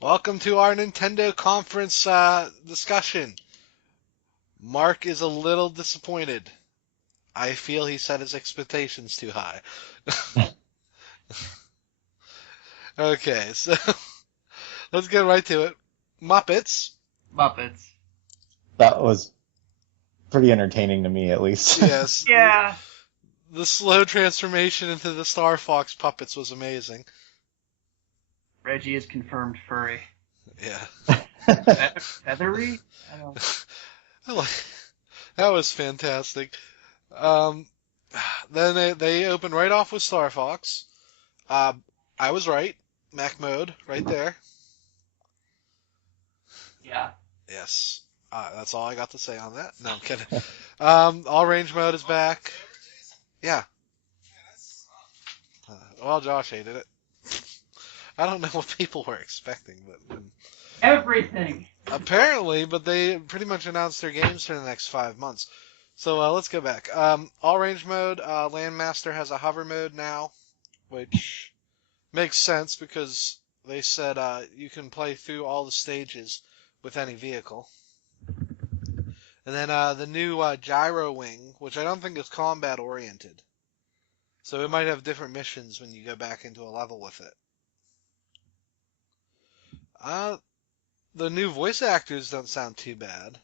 Welcome to our Nintendo conference discussion. Mark is a little disappointed. I feel he set his expectations too high. Okay, so let's get right to it. Muppets. Muppets. That was pretty entertaining to me, at least. Yes, Yeah. the slow transformation into the Star Fox puppets was amazing. Reggie is confirmed furry. Yeah. Feathery? I don't know. I like, that was fantastic. Um, then they opened right off with Star Fox. Uh, I was right. Mac mode, right there. Yeah. Yes. That's all I got to say on that. No, I'm kidding. All range mode is back. Yeah. Well, Josh hated it. I don't know what people were expecting, but Everything. apparently, but they pretty much announced their games for the next 5 months. So let's go back. All range mode, Landmaster has a hover mode now, which makes sense because they said you can play through all the stages with any vehicle. And then the new gyro wing, which I don't think is combat oriented. So it might have different missions when you go back into a level with it. The new voice actors don't sound too bad.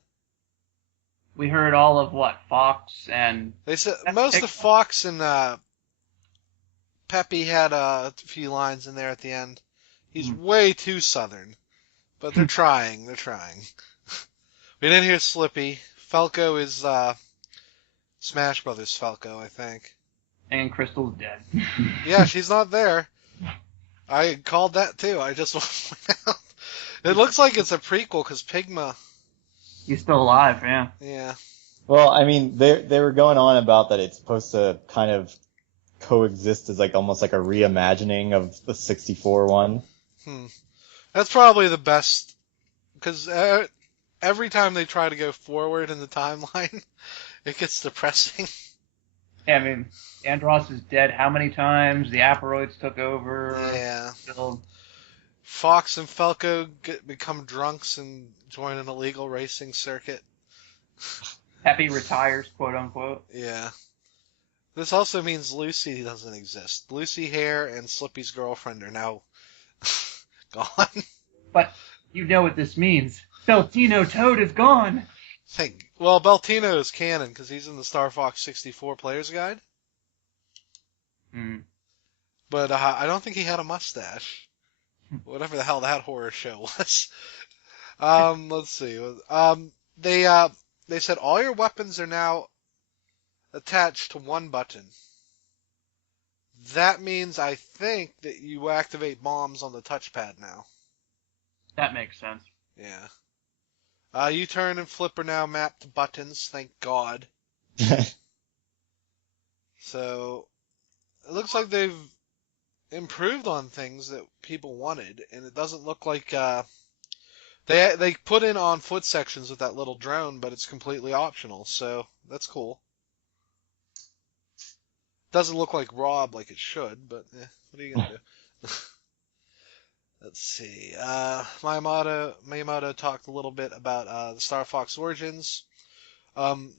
We heard all of what? Fox and They said most of Fox and Peppy had a few lines in there at the end. He's way too southern, but they're trying. They're trying. We didn't hear Slippy. Falco is Smash Brothers Falco, I think. and Crystal's dead. Yeah, she's not there. I called that too. I just want to point out. It looks like it's a prequel because Pigma. He's still alive, yeah. Yeah. Well, I mean, they were going on about that it's supposed to kind of coexist as like almost like a reimagining of the 64 one. That's probably the best because every time they try to go forward in the timeline, it gets depressing. Yeah, I mean, Andros is dead how many times? The Aperoids took over. Yeah. Still... Fox and Falco become drunks and join an illegal racing circuit. Peppy retires, quote unquote. Yeah. This also means Lucy doesn't exist. Lucy Hare and Slippy's girlfriend are now gone. But you know what this means. Beltino Toad is gone. Well, Beltino is canon because he's in the Star Fox 64 Player's Guide. But I don't think he had a mustache. Whatever the hell that horror show was. Let's see. They said all your weapons are now attached to one button. That means I think that you activate bombs on the touchpad now. That makes sense. Yeah. U-turn and flip are now mapped to buttons, thank God. So, it looks like they've improved on things that people wanted, and it doesn't look like, they put in on-foot sections with that little drone, but it's completely optional, so that's cool. Doesn't look like Rob like it should, but what are you gonna do? Let's see. Miyamoto talked a little bit about the Star Fox Origins.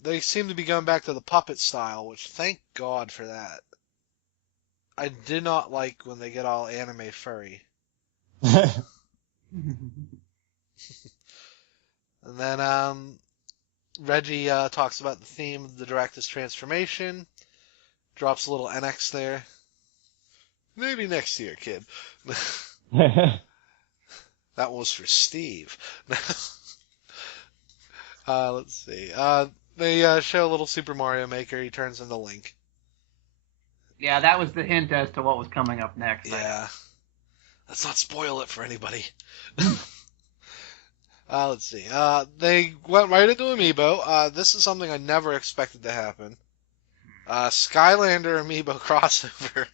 They seem to be going back to the puppet style, which thank God for that. I did not like when they get all anime furry. And then Reggie talks about the theme of the director's transformation. Drops a little NX there. Maybe next year, kid. That was for Steve. Let's see. They show a little Super Mario Maker. He turns into Link. Yeah, that was the hint as to what was coming up next. Yeah. Let's not spoil it for anybody. Let's see. They went right into Amiibo. This is something I never expected to happen. Skylander Amiibo crossover.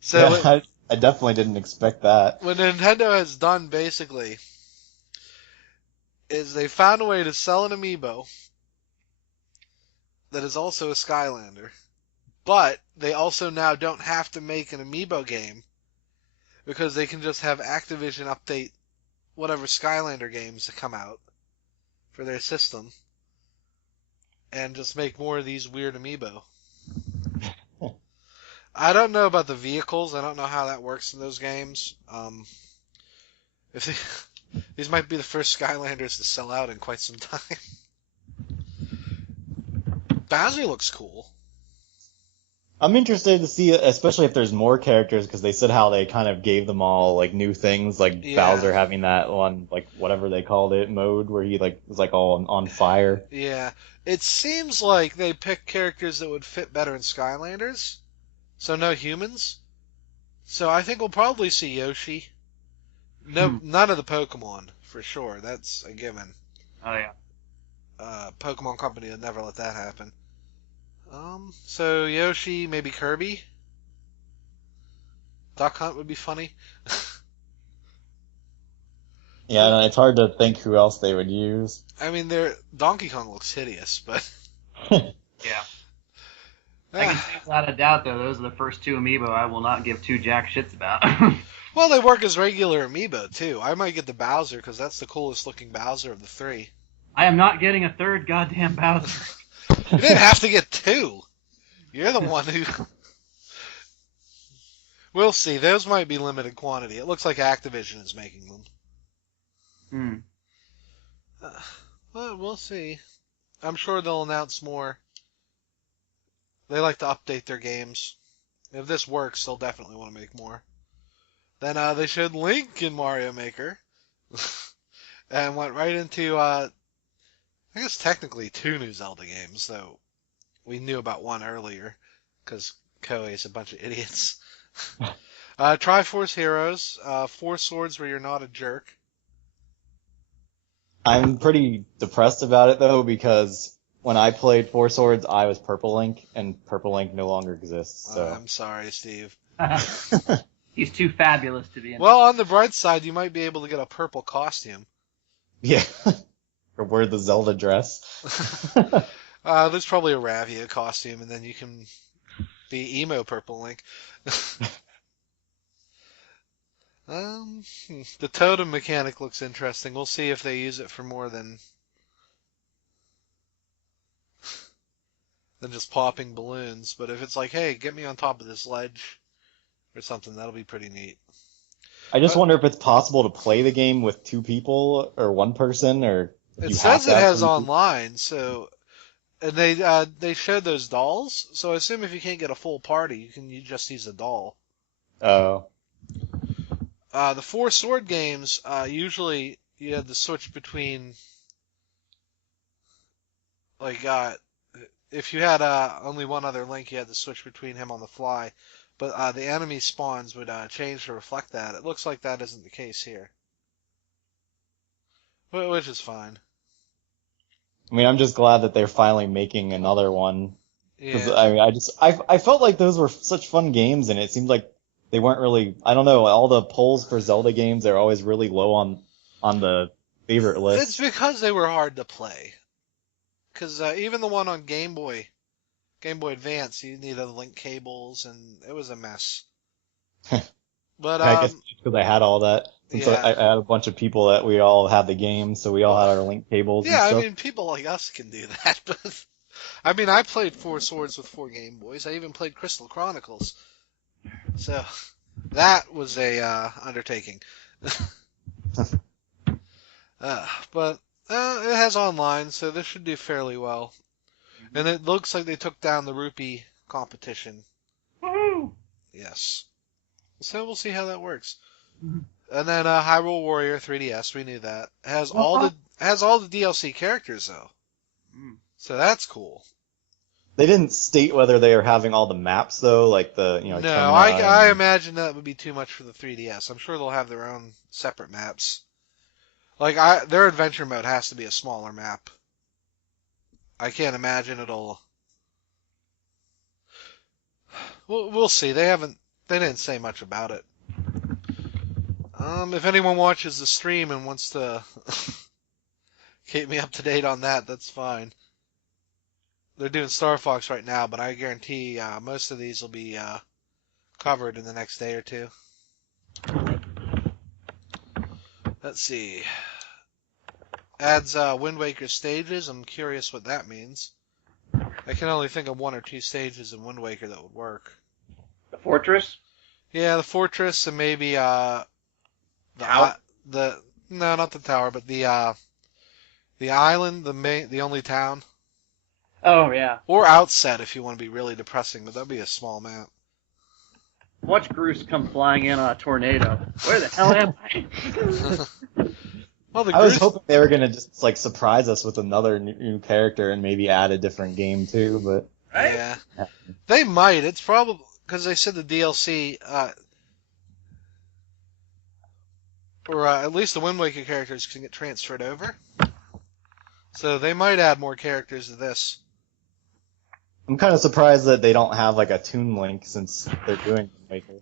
So yeah, I definitely didn't expect that. What Nintendo has done basically is they found a way to sell an Amiibo that is also a Skylander, but they also now don't have to make an Amiibo game because they can just have Activision update whatever Skylander games that come out for their system and just make more of these weird amiibo. I don't know about the vehicles. I don't know how that works in those games. If these might be the first Skylanders to sell out in quite some time. Bowser looks cool. I'm interested to see, especially if there's more characters, because they said how they kind of gave them all like new things, like Yeah. Bowser having that one, like whatever they called it, mode where he like was like all on fire. Yeah. It seems like they picked characters that would fit better in Skylanders, so no humans. So I think we'll probably see Yoshi. None of the Pokemon, for sure. That's a given. Oh yeah. Pokemon Company would never let that happen. So Yoshi, maybe Kirby. Duck Hunt would be funny. Yeah, and it's hard to think who else they would use. I mean, Donkey Kong looks hideous, but Yeah. I can say without a doubt, though, those are the first two amiibo I will not give two jack shits about. well, they work as regular amiibo too. I might get the Bowser because that's the coolest looking Bowser of the three. I am not getting a third goddamn Bowser. You didn't have to get two. You're the one who. We'll see. Those might be limited quantity. It looks like Activision is making them. Well, we'll see. I'm sure they'll announce more. They like to update their games. If this works, they'll definitely want to make more. Then they showed Link in Mario Maker. And went right into, I guess technically 2 new Zelda games, though we knew about one earlier, because Koei's a bunch of idiots. Triforce Heroes, 4 swords where you're not a jerk. I'm pretty depressed about it though, because when I played Four Swords, I was Purple Link, and Purple Link no longer exists. So I'm sorry, Steve. He's too fabulous to be in. Well, on the bright side, you might be able to get a purple costume. yeah, or wear the Zelda dress. There's probably a Ravia costume, and then you can be emo Purple Link. The totem mechanic looks interesting. We'll see if they use it for more than just popping balloons. But if it's like, hey, get me on top of this ledge or something, that'll be pretty neat. I just wonder if it's possible to play the game with 2 people or 1 person, or if It you says it have to have has 3 people. online, so and they showed those dolls. So I assume if you can't get a full party, you just use a doll. Oh. The 4 sword games, usually you had to switch between, like, if you had only one other Link, you had to switch between him on the fly. But the enemy spawns would change to reflect that. It looks like that isn't the case here, which is fine. I mean, I'm just glad that they're finally making another one. Because Yeah. I mean, I felt like those were such fun games, and it seemed like they weren't really. I don't know. All the polls for Zelda games are always really low on the favorite list. It's because they were hard to play. Because even the one on Game Boy Advance, you needed link cables, and it was a mess. But I guess it's because I had all that. Since yeah. I had a bunch of people that we all had the game, so we all had our link cables. Yeah, and stuff. I mean, people like us can do that, but I mean, I played 4 swords with 4 Game Boys. I even played Crystal Chronicles. So that was a undertaking. But it has online, so this should do fairly well. And it looks like they took down the rupee competition. Woohoo! Yes. So we'll see how that works. And then Hyrule Warrior 3DS, we knew that. It has all the DLC characters though. So that's cool. They didn't state whether they are having all the maps though, like the No, Termina I and- imagine that would be too much for the 3DS. I'm sure they'll have their own separate maps. Like their adventure mode has to be a smaller map. I can't imagine it'll. We'll see. They didn't say much about it. If anyone watches the stream and wants to keep me up to date on that, that's fine. They're doing Star Fox right now, but I guarantee most of these will be covered in the next day or two. Let's see. Adds Wind Waker stages. I'm curious what that means. I can only think of one or two stages in Wind Waker that would work. The fortress? Yeah, the fortress and maybe Tower? the no, not the tower, but the island, the only town, Oh, yeah. or Outset if you want to be really depressing, but that'd be a small map. Watch Bruce come flying in on a tornado. Where the hell am I? Well, the I was Groose, hoping they were gonna just like surprise us with another new character and maybe add a different game too, but Right? yeah, they might. It's probably because they said the DLC, or at least the Wind Waker characters can get transferred over, so they might add more characters to this. I'm kind of surprised that they don't have like a Toon Link since they're doing Maker.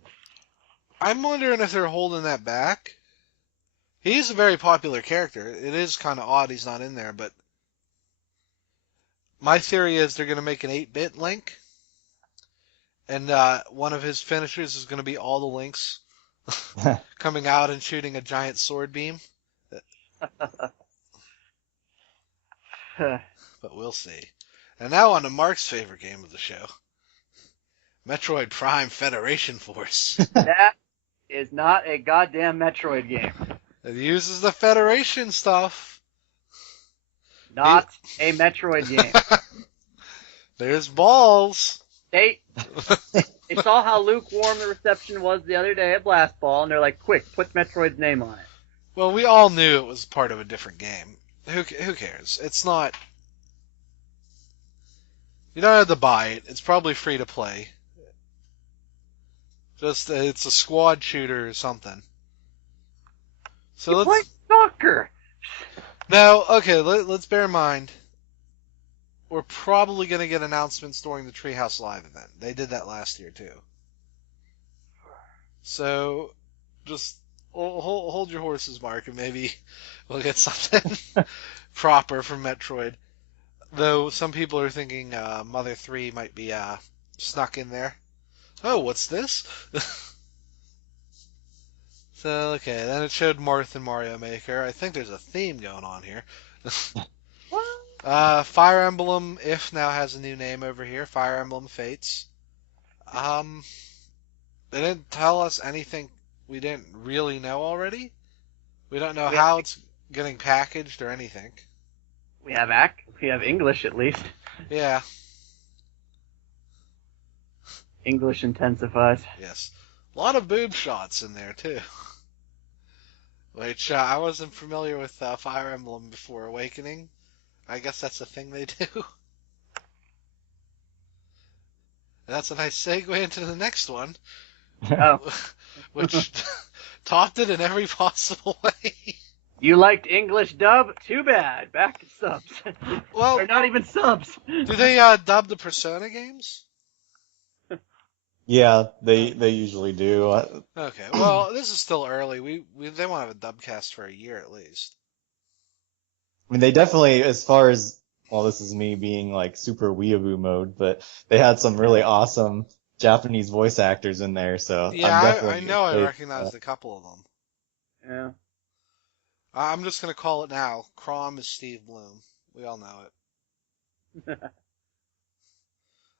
I'm wondering if they're holding that back. He's a very popular character. It is kind of odd he's not in there, but my theory is they're going to make an 8-bit Link, and one of his finishers is going to be all the Links coming out and shooting a giant sword beam. But we'll see. And now on to Mark's favorite game of the show. Metroid Prime Federation Force. That is not a goddamn Metroid game. It uses the Federation stuff. Not a Metroid game. There's balls. They saw how lukewarm the reception was the other day at Blast Ball, and they're like, quick, put Metroid's name on it. Well, we all knew it was part of a different game. Who cares? It's not... You don't have to buy it. It's probably free to play. Just, it's a squad shooter or something. So You play let's... soccer. Now, okay, let's bear in mind, we're probably going to get announcements during the Treehouse Live event. They did that last year, too. So, just hold your horses, Mark, and maybe we'll get something proper from Metroid. Though some people are thinking Mother 3 might be snuck in there. Oh, what's this? So, okay, then it showed Marth and Mario Maker. I think there's a theme going on here. Fire Emblem If now has a new name over here. Fire Emblem Fates. They didn't tell us anything we didn't really know already. We don't know how it's getting packaged or anything. We have English at least. Yeah. English intensifies. Yes. A lot of boob shots in there, too. Which I wasn't familiar with Fire Emblem before Awakening. I guess that's a thing they do. And that's a nice segue into the next one. Oh. Which topped it in every possible way. You liked English dub? Too bad. Back to subs. Well, or not even subs. do they dub the Persona games? Yeah, they usually do. Okay, well, this is still early. They won't have a dubcast for a year at least. I mean, they definitely, as far as, well, this is me being like super weeaboo mode, but they had some really awesome Japanese voice actors in there, so Yeah, I know I recognized a couple of them. Yeah. I'm just going to call it now. Crom is Steve Bloom. We all know it.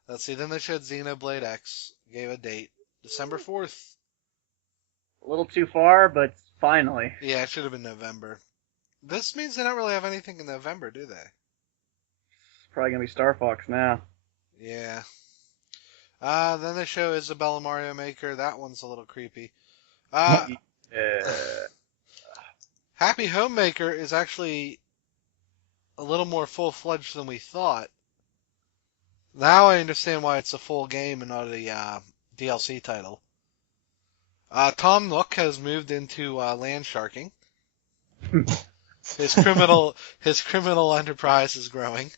Let's see, then they showed Xenoblade X, gave a date, December 4th. A little too far, but finally. Yeah, it should have been November. This means they don't really have anything in November, do they? It's probably going to be Star Fox now. Yeah. Then they show Isabella Mario Maker. That one's a little creepy. Happy Homemaker is actually a little more full-fledged than we thought. Now I understand why it's a full game and not a DLC title. Tom Nook has moved into land sharking. His criminal enterprise is growing.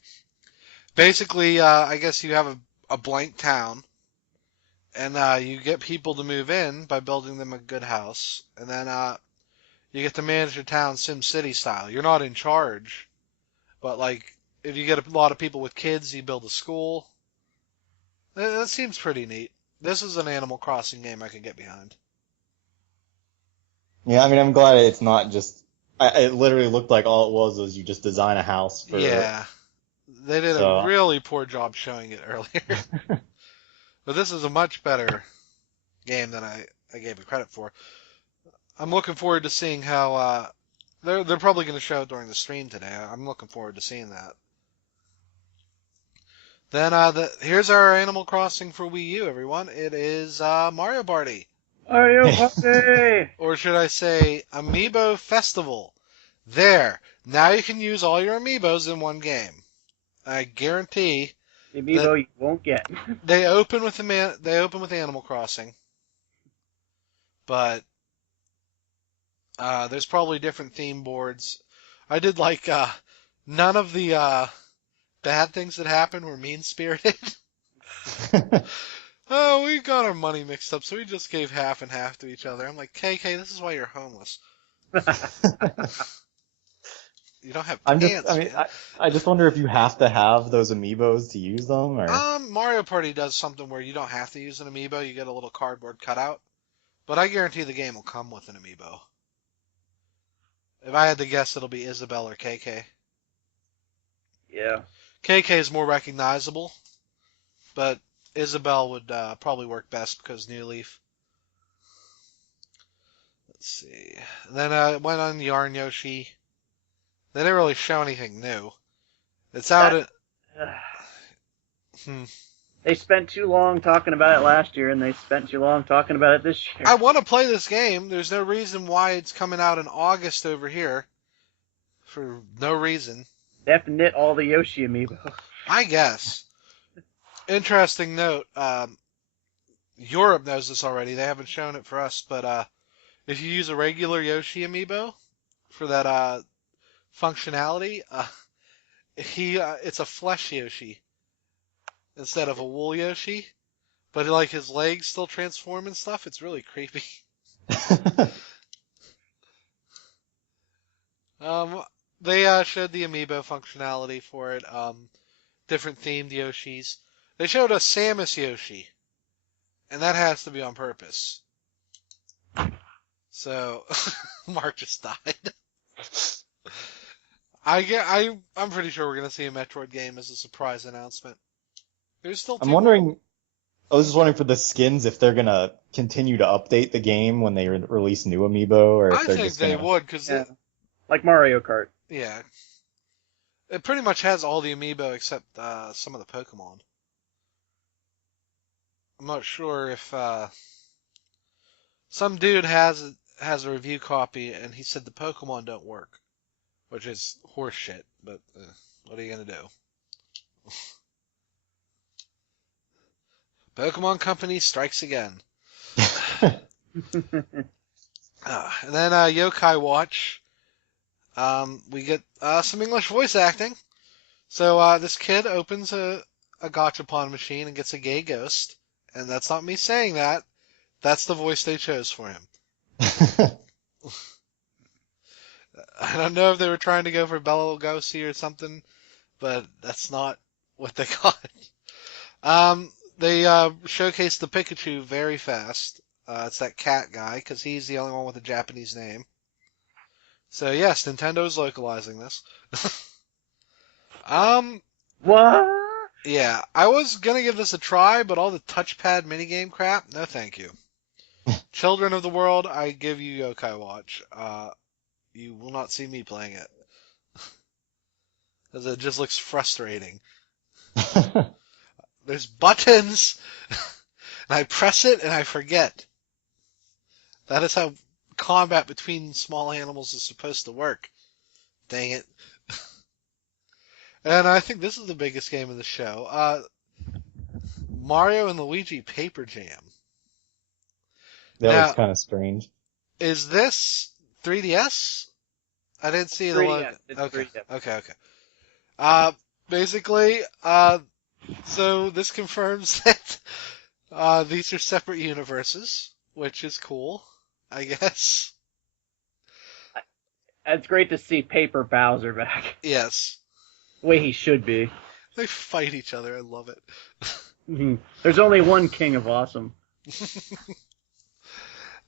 Basically, I guess you have a blank town, and you get people to move in by building them a good house, and then you get to manage your town SimCity style. You're not in charge, but like if you get a lot of people with kids, you build a school. That seems pretty neat. This is an Animal Crossing game I can get behind. Yeah, I mean, I'm glad it's not just. It literally looked like all it was you just design a house for. Yeah, they did a So really poor job showing it earlier. But this is a much better game than I gave it credit for. I'm looking forward to seeing how they're probably going to show it during the stream today. I'm looking forward to seeing that. Then here's our Animal Crossing for Wii U, everyone. It is Mario Party, Mario Party! or should I say Amiibo Festival. There, now you can use all your amiibos in one game. I guarantee The that amiibo you won't get. they open with Animal Crossing, but there's probably different theme boards. I did like none of the bad things that happened were mean spirited. Oh, we got our money mixed up, so we just gave half and half to each other. I'm like, KK, this is why you're homeless. You don't have pants. I mean, I just wonder if you have to have those amiibos to use them, or. Mario Party does something where you don't have to use an amiibo. You get a little cardboard cutout. But I guarantee the game will come with an amiibo. If I had to guess, it'll be Isabelle or KK. Yeah. KK is more recognizable, but Isabelle would probably work best because New Leaf. Let's see. And then it went on Yarn Yoshi. They didn't really show anything new. It's out at... They spent too long talking about it last year, and they spent too long talking about it this year. I want to play this game. There's no reason why it's coming out in August over here. For no reason. They have to knit all the Yoshi amiibo. I guess. Interesting note. Europe knows this already. They haven't shown it for us, but if you use a regular Yoshi amiibo for that functionality, it's a flesh Yoshi instead of a wool Yoshi. But like his legs still transform and stuff. It's really creepy. They showed the amiibo functionality for it. Different themed Yoshis. They showed a Samus Yoshi, and that has to be on purpose. So Mark just died. I'm pretty sure we're gonna see a Metroid game as a surprise announcement. There's still. I'm wondering. I was just wondering for the skins if they're gonna continue to update the game when they release new amiibo, or if I they're think just they gonna... would, because Yeah. Like Mario Kart. yeah, it pretty much has all the amiibo except some of the Pokemon. I'm not sure if some dude has a review copy and he said the Pokemon don't work, which is horseshit. But what are you gonna do? Pokemon Company strikes again. And then Yokai Watch. We get some English voice acting. So this kid opens a gachapon machine and gets a gay ghost. And that's not me saying that. That's the voice they chose for him. I don't know if they were trying to go for Bela Lugosi or something, but that's not what they got. They showcased the Pikachu very fast. It's that cat guy, because he's the only one with a Japanese name. So yes, Nintendo's localizing this. What? Yeah, I was gonna give this a try, but all the touchpad minigame crap, no thank you. Children of the World, I give you Yokai Watch. You will not see me playing it. Because it just looks frustrating. There's buttons, and I press it and I forget. That is how combat between small animals is supposed to work. Dang it. And I think this is the biggest game of the show. Mario and Luigi Paper Jam. That Now, was kind of strange. is this 3DS? I didn't see the 3DS. logo. It's Okay. 3DS. Okay. Basically, so this confirms that these are separate universes, which is cool, I guess. It's great to see Paper Bowser back. Yes. The way he should be. They fight each other. I love it. There's only one king of awesome.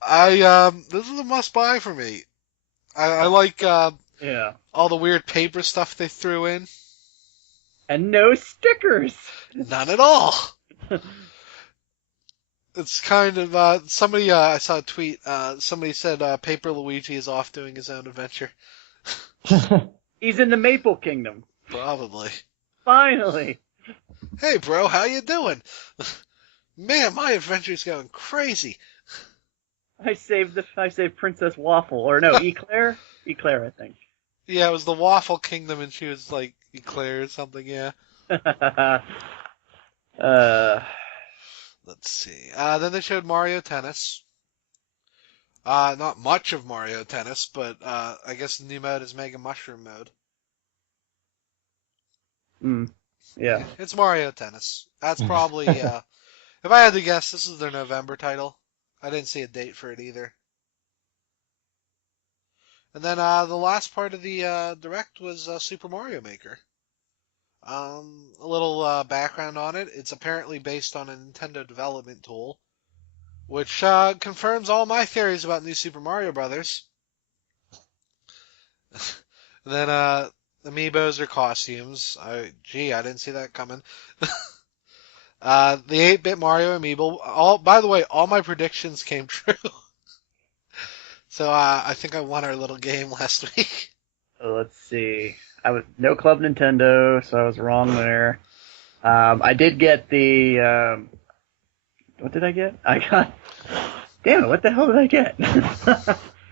This is a must buy for me. I like Yeah. all the weird paper stuff they threw in. And no stickers. None at all. It's kind of somebody. I saw a tweet. Somebody said Paper Luigi is off doing his own adventure. He's in the Maple Kingdom. Probably. Finally. Hey, bro, how you doing? Man, my adventure's going crazy. I saved Princess Waffle, or no, Eclair? Eclair, I think. Yeah, it was the Waffle Kingdom, and she was like Eclair or something. Yeah. uh, Let's see. Then they showed Mario Tennis. Not much of Mario Tennis, but I guess the new mode is Mega Mushroom mode. yeah. It's Mario Tennis. That's probably, if I had to guess, this is their November title. I didn't see a date for it either. And then the last part of the direct was Super Mario Maker. A little background on it. It's apparently based on a Nintendo development tool, which confirms all my theories about New Super Mario Brothers. And then amiibos or costumes. I didn't see that coming. The 8-bit Mario amiibo. By the way, all my predictions came true. So I think I won our little game last week. Let's see. I was no Club Nintendo, so I was wrong there. I did get the. What did I get? I got. Damn it! What the hell did I get?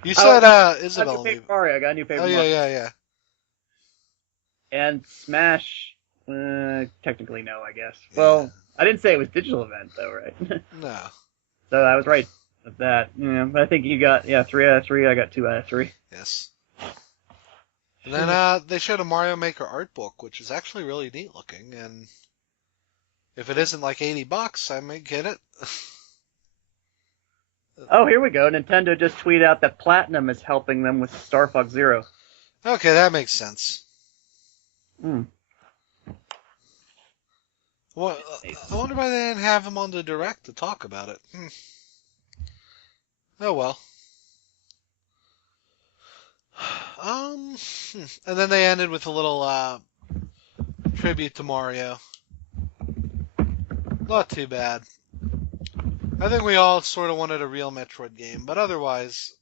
You said I got Isabelle new Paper amiibo. Mario. I got a new Paper Oh, Mario. yeah. And Smash. Technically, no, I guess. Well, I didn't say it was digital event though, right? No. So I was right with that. Yeah, I think you got 3 out of 3. I got 2 out of 3. Yes. And then they showed a Mario Maker art book, which is actually really neat looking, and if it isn't like $80, I may get it. Oh, here we go. Nintendo just tweeted out that Platinum is helping them with Star Fox Zero. Okay, that makes sense. Hmm. Well, I wonder why they didn't have him on the direct to talk about it. Oh well. And then they ended with a little tribute to Mario. Not too bad. I think we all sort of wanted a real Metroid game, but otherwise,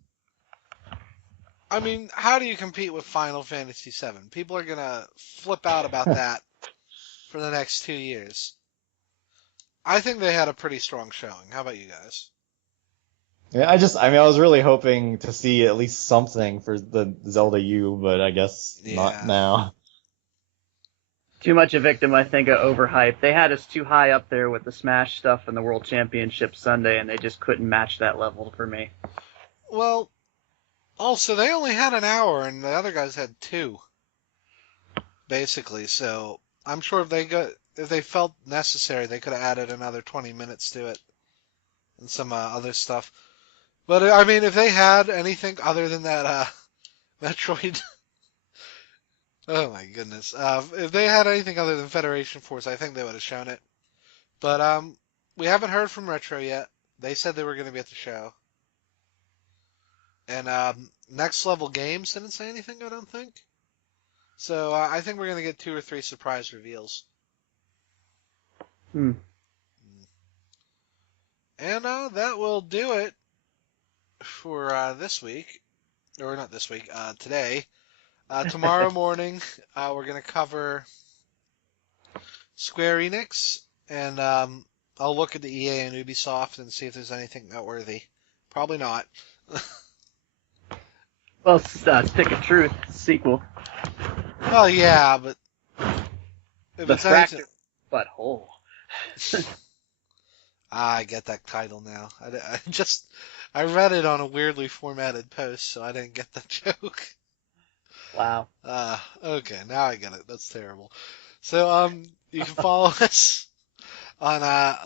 I mean, how do you compete with Final Fantasy VII? People are gonna flip out about that for the next 2 years. I think they had a pretty strong showing. How about you guys? Yeah, I was really hoping to see at least something for the Zelda U, but I guess not Yeah. now. Too much a victim, I think, of overhype. They had us too high up there with the Smash stuff and the World Championship Sunday, and they just couldn't match that level for me. Well, also they only had an hour, and the other guys had 2, basically. So I'm sure if they felt necessary, they could have added another 20 minutes to it and some other stuff. But I mean, if they had anything other than that Metroid, oh my goodness, if they had anything other than Federation Force, I think they would have shown it. But we haven't heard from Retro yet. They said they were going to be at the show. And Next Level Games didn't say anything, I don't think. So I think we're going to get 2 or 3 surprise reveals. Hmm. And that will do it for this week. Or not this week, today. Tomorrow morning, we're going to cover Square Enix. And I'll look at the EA and Ubisoft and see if there's anything noteworthy. Probably not. Well, Stick of Truth sequel. Well, yeah, but if The it's anything... Fractured Butthole. I get that title now. I read it on a weirdly formatted post, so I didn't get the joke. Wow. Okay, now I get it. That's terrible. So, you can follow us on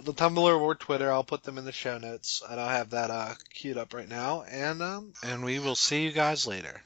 the Tumblr or Twitter. I'll put them in the show notes. I don't have that queued up right now, and we will see you guys later.